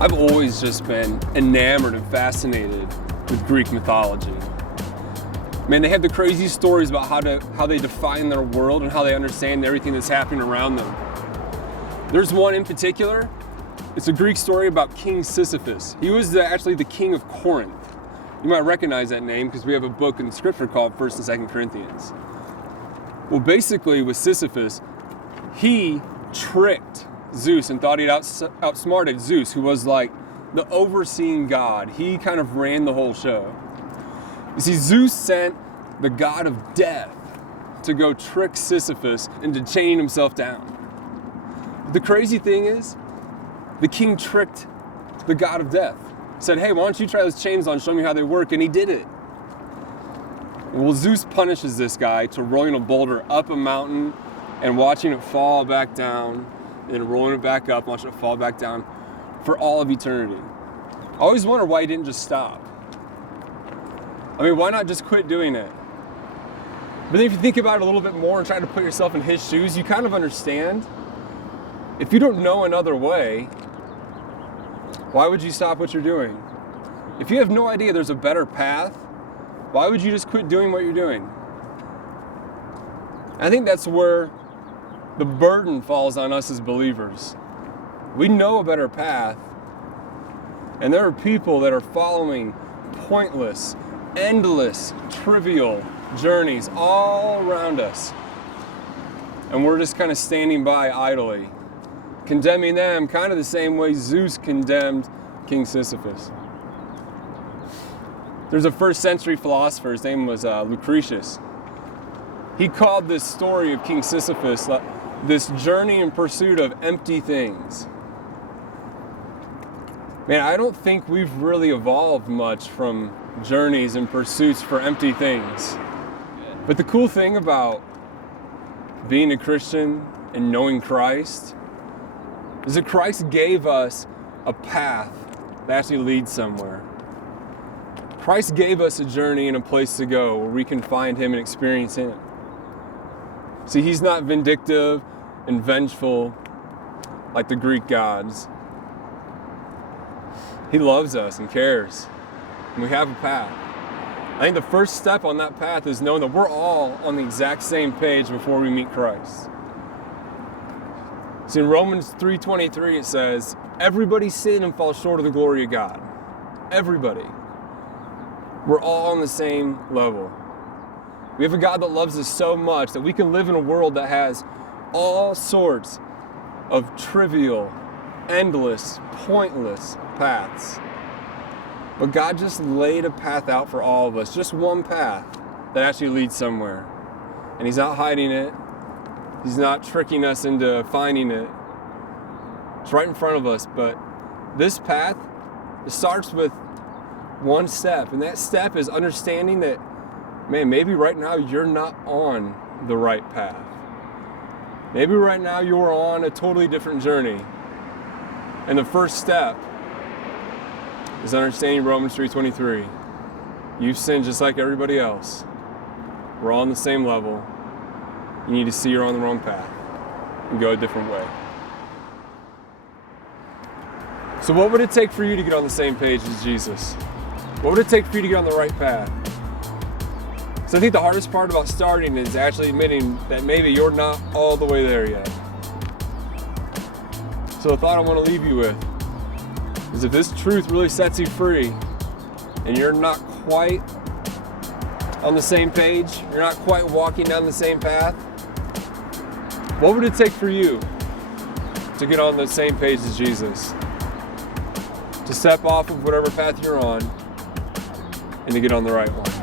I've always just been enamored and fascinated with Greek mythology. Man, they have the crazy stories about how they define their world and how they understand everything that's happening around them. There's one in particular. It's a Greek story about King Sisyphus. He was actually the king of Corinth. You might recognize that name because we have a book in the scripture called 1st and 2nd Corinthians. Well, basically with Sisyphus, he tricked Zeus and thought he'd outsmarted Zeus, who was like the overseeing god. He kind of ran the whole show. You see, Zeus sent the god of death to go trick Sisyphus into chaining himself down. But the crazy thing is, the king tricked the god of death. Said, hey, why don't you try those chains on, show me how they work, and he did it. Well, Zeus punishes this guy to rolling a boulder up a mountain and watching it fall back down, and then rolling it back up, watching it fall back down for all of eternity. I always wonder why he didn't just stop. I mean, why not just quit doing it? But then if you think about it a little bit more and try to put yourself in his shoes, you kind of understand. If you don't know another way, why would you stop what you're doing? If you have no idea there's a better path, why would you just quit doing what you're doing? I think that's where the burden falls on us as believers. We know a better path, and there are people that are following pointless, endless, trivial journeys all around us. And we're just kind of standing by idly, condemning them kind of the same way Zeus condemned King Sisyphus. There's a first century philosopher, his name was Lucretius. He called this story of King Sisyphus this journey in pursuit of empty things. Man, I don't think we've really evolved much from journeys and pursuits for empty things. But the cool thing about being a Christian and knowing Christ is that Christ gave us a path that actually leads somewhere. Christ gave us a journey and a place to go where we can find Him and experience Him. See, He's not vindictive and vengeful like the Greek gods. He loves us and cares, and we have a path. I think the first step on that path is knowing that we're all on the exact same page before we meet Christ. See, in Romans 3:23 it says, everybody sin and fall short of the glory of God. Everybody. We're all on the same level. We have a God that loves us so much that we can live in a world that has all sorts of trivial, endless, pointless paths. But God just laid a path out for all of us, just one path that actually leads somewhere. And He's not hiding it. He's not tricking us into finding it. It's right in front of us, but this path, it starts with one step, and that step is understanding that, man, maybe right now you're not on the right path. Maybe right now you're on a totally different journey. And the first step is understanding Romans 3:23. You've sinned just like everybody else. We're all on the same level. You need to see you're on the wrong path and go a different way. So what would it take for you to get on the same page as Jesus? What would it take for you to get on the right path? So I think the hardest part about starting is actually admitting that maybe you're not all the way there yet. So the thought I want to leave you with is if this truth really sets you free and you're not quite on the same page, you're not quite walking down the same path, what would it take for you to get on the same page as Jesus? To step off of whatever path you're on and to get on the right one.